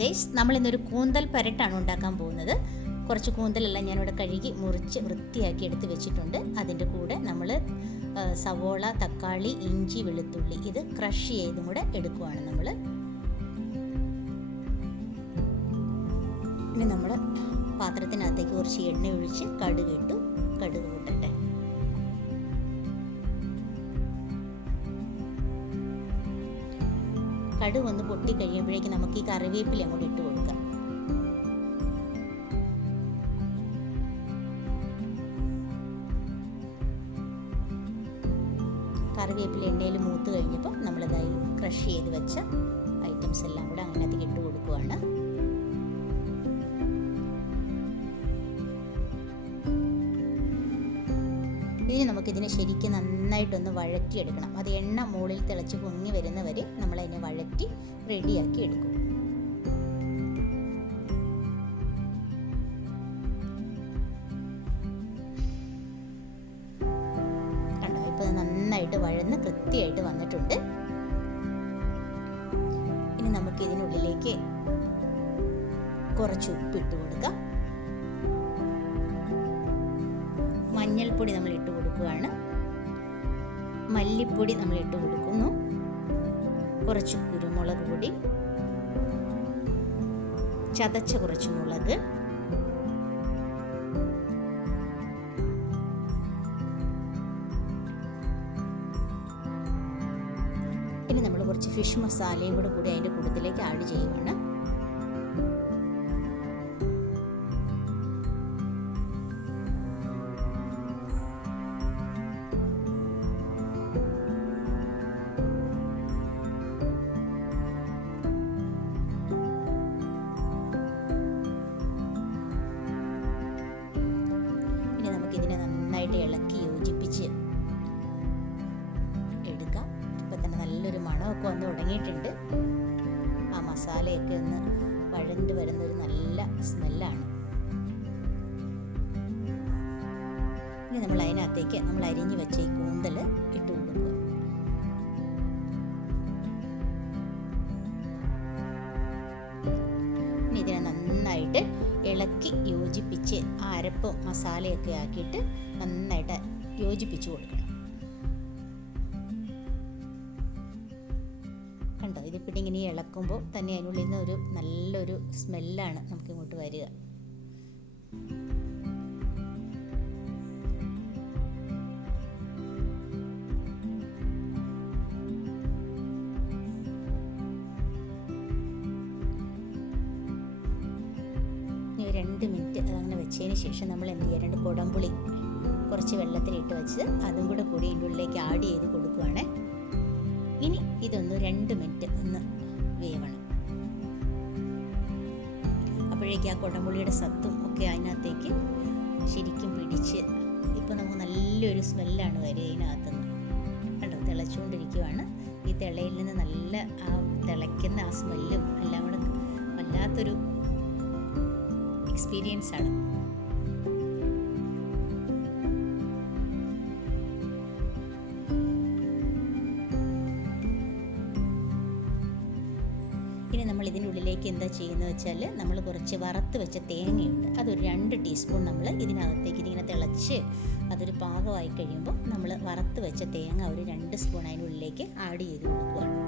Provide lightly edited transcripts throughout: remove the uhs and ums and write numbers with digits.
Guys, നമ്മളിന്നൊരു കൂന്തൽ പരട്ടാണ് ഉണ്ടാക്കാൻ പോകുന്നത്. കുറച്ച് കൂന്തലെല്ലാം ഞാനിവിടെ കഴുകി മുറിച്ച് വൃത്തിയാക്കി എടുത്ത് വെച്ചിട്ടുണ്ട്. അതിൻ്റെ കൂടെ നമ്മൾ സവോള, തക്കാളി, ഇഞ്ചി, വെളുത്തുള്ളി ഇത് ക്രഷ് ചെയ്തും കൂടെ എടുക്കുവാണ് നമ്മൾ. ഇനി നമ്മൾ പാത്രത്തിനകത്തേക്ക് കുറച്ച് എണ്ണ ഒഴിച്ച് കടുക് ഇട്ടു. കടുക് കൂട്ടട്ടെ. കടുക് ഒന്ന് പൊട്ടി കഴിയുമ്പോഴേക്കും നമുക്ക് ഈ കറിവേപ്പില അങ്ങോട്ട് ഇട്ട് കൊടുക്കാം. കറിവേപ്പില എണ്ണയിൽ മൂത്ത് കഴിഞ്ഞപ്പോൾ നമ്മളിതായി ക്രഷ് ചെയ്ത് വെച്ച ഐറ്റംസ് എല്ലാം കൂടെ അതിനകത്തേക്ക് ഇട്ട് കൊടുക്കുവാണ്. ഇനി നമുക്കിതിനെ ശരിക്കും നന്നായിട്ടൊന്ന് വഴറ്റിയെടുക്കണം. അത് എണ്ണ മുകളിൽ തിളച്ച് പൊങ്ങി വരുന്നവരെ നമ്മളതിനെ വഴറ്റി റെഡിയാക്കി എടുക്കും. കണ്ടോ, ഇപ്പോൾ നന്നായിട്ട് വഴന്ന് കൃത്യമായിട്ട് വന്നിട്ടുണ്ട്. ഇനി നമുക്ക് ഇതിനുള്ളിലേക്ക് കുറച്ച് ഉപ്പിട്ട് കൊടുക്കാം. മഞ്ഞൾപ്പൊടി നമ്മൾ ഇട്ട് കൊടുക്കുകയാണ്. മല്ലിപ്പൊടി നമ്മൾ ഇട്ട് കൊടുക്കുന്നു. കുറച്ച് കുരുമുളക് പൊടി, ചതച്ച കുറച്ച് മുളക്, ഇനി നമ്മൾ കുറച്ച് ഫിഷ് മസാലയും കൂടി അതിൻ്റെ കൂട്ടത്തിലേക്ക് ആഡ് ചെയ്യുകയാണ്. ഇതിനെ നന്നായിട്ട് ഇളക്കി യോജിപ്പിച്ച് എടുക്കാം. ഇപ്പം തന്നെ നല്ലൊരു മണമൊക്കെ വന്ന് തുടങ്ങിയിട്ടുണ്ട്. ആ മസാലയൊക്കെ ഒന്ന് വഴണ്ട് വരുന്നൊരു നല്ല സ്മെല്ലാണ്. ഇനി നമ്മൾ അതിനകത്തേക്ക് നമ്മൾ അരിഞ്ഞു വെച്ച ഈ കൂന്തൽ ഇട്ട് കൊടുക്കുക. ഇനി ഇതിനെ നന്നായിട്ട് ഇളക്കി യോജിപ്പിച്ച് ആ അരപ്പും മസാലയൊക്കെ ആക്കിയിട്ട് നന്നായിട്ട് യോജിപ്പിച്ച് കൊടുക്കണം. കണ്ടോ, ഇതിപ്പോൾ ഇങ്ങനെ ഇളക്കുമ്പോൾ തന്നെ അതിനുള്ളിൽ നിന്ന് ഒരു നല്ലൊരു സ്മെല്ലാണ് നമുക്ക് ഇങ്ങോട്ട് വരിക. ഒരു 2 മിനിറ്റ് അതങ്ങനെ വെച്ചതിന് ശേഷം നമ്മൾ എന്ത് ചെയ്യുക, 2 കുടംപുളി കുറച്ച് വെള്ളത്തിലിട്ട് വെച്ച് അതും കൂടെ ഇതിൻ്റെ ഉള്ളിലേക്ക് ആഡ് ചെയ്ത് കൊടുക്കുകയാണ്. ഇനി ഇതൊന്ന് 2 മിനിറ്റ് ഒന്ന് വേവണം. അപ്പോഴേക്കും ആ കുടംപുളിയുടെ സത്തും ഒക്കെ അതിനകത്തേക്ക് ശരിക്കും പിടിച്ച് ഇപ്പോൾ നമുക്ക് നല്ലൊരു സ്മെല്ലാണ് വരിക ഇതിനകത്തുനിന്ന്. കണ്ടോ, തിളച്ചുകൊണ്ടിരിക്കുകയാണ്. ഈ തിളയിൽ നിന്ന് നല്ല ആ തിളയ്ക്കുന്ന ആ സ്മെല്ലും എല്ലാം കൂടെ വല്ലാത്തൊരു എക്സ്പീരിയൻസ് ആണ്. ഇനി നമ്മൾ ഇതിൻ്റെ ഉള്ളിലേക്ക് എന്താ ചെയ്യുന്നത് വെച്ചാൽ, നമ്മൾ കുറച്ച് വറുത്ത് വെച്ച തേങ്ങയുണ്ട്, അതൊരു 2 ടീസ്പൂൺ നമ്മൾ ഇതിനകത്തേക്ക് ഇതിങ്ങനെ തിളച്ച് അതൊരു പാകമായി കഴിയുമ്പോൾ നമ്മൾ വറുത്ത് വെച്ച തേങ്ങ ഒരു 2 സ്പൂൺ അതിനുള്ളിലേക്ക് ആഡ് ചെയ്ത് കൊടുക്കുകയാണ്.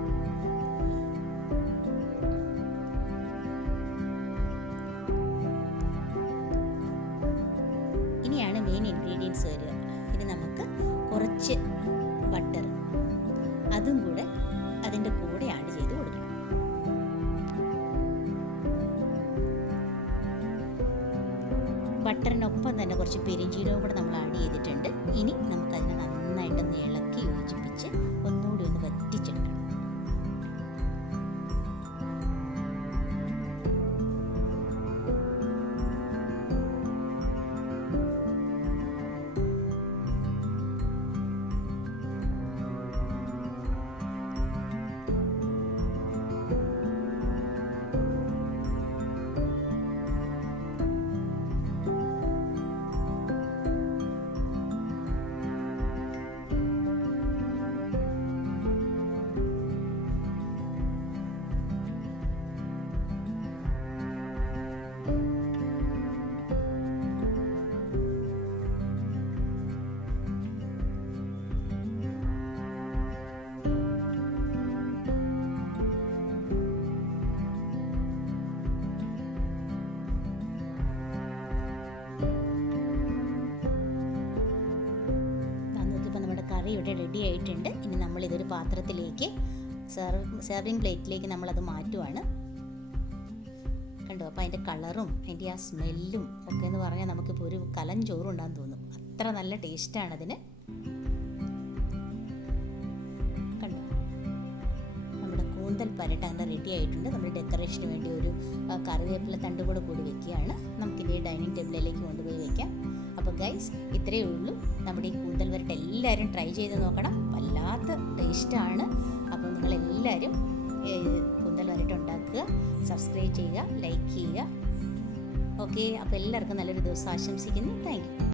ഇനിയാണ് മെയിൻ ഇൻഗ്രീഡിയൻസ് വരിക. ഇനി നമുക്ക് കുറച്ച് ബട്ടർ അതും കൂടെ അതിൻ്റെ കൂടെ ആഡ് ചെയ്ത് കൊടുക്കണം. ബട്ടറിനൊപ്പം തന്നെ കുറച്ച് പെരിഞ്ജീരകവും കൂടെ നമ്മൾ ആഡ് ചെയ്തിട്ടുണ്ട്. ഇനി നമുക്കതിനെ നന്നായിട്ടൊന്ന് ഇളക്കി യോജിപ്പിച്ച് ഒന്നുകൂടി ഒന്ന് വറ്റിച്ചെടുക്കണം. ഇവിടെ റെഡി ആയിട്ടുണ്ട്. ഇനി നമ്മളിതൊരു പാത്രത്തിലേക്ക് സെർവിങ് പ്ലേറ്റിലേക്ക് നമ്മളത് മാറ്റുവാണ്. കണ്ടോ, അപ്പോൾ അതിൻ്റെ കളറും അതിൻ്റെ ആ സ്മെല്ലും ഒക്കെ എന്ന് പറഞ്ഞാൽ നമുക്കിപ്പോൾ ഒരു കലം ചോറും ഉണ്ടാകുന്ന തോന്നും. അത്ര നല്ല ടേസ്റ്റാണതിന്. കണ്ടോ, നമ്മുടെ കൂന്തൽ പരട്ട് അങ്ങനെ റെഡി ആയിട്ടുണ്ട്. നമ്മൾ ഡെക്കറേഷന് വേണ്ടി ഒരു കറിവേപ്പില തണ്ട് കൂടി വെക്കുകയാണ്. നമുക്കിത് ഡൈനിങ് ടേബിളിലേക്ക് കൊണ്ടുപോയി വയ്ക്കാം. അപ്പോൾ ഗൈസ്, ഇത്രയേ ഉള്ളൂ. നമ്മുടെ ഈ കൂന്തൽ വരട്ട് എല്ലാവരും ട്രൈ ചെയ്ത് നോക്കണം. വല്ലാത്ത ടേസ്റ്റാണ്. അപ്പോൾ നിങ്ങളെല്ലാവരും കൂന്തൽ വരട്ട് ഉണ്ടാക്കുക, സബ്സ്ക്രൈബ് ചെയ്യുക, ലൈക്ക് ചെയ്യുക. ഓക്കെ, അപ്പോൾ എല്ലാവർക്കും നല്ലൊരു ദിവസം ആശംസിക്കുന്നു. Thank you.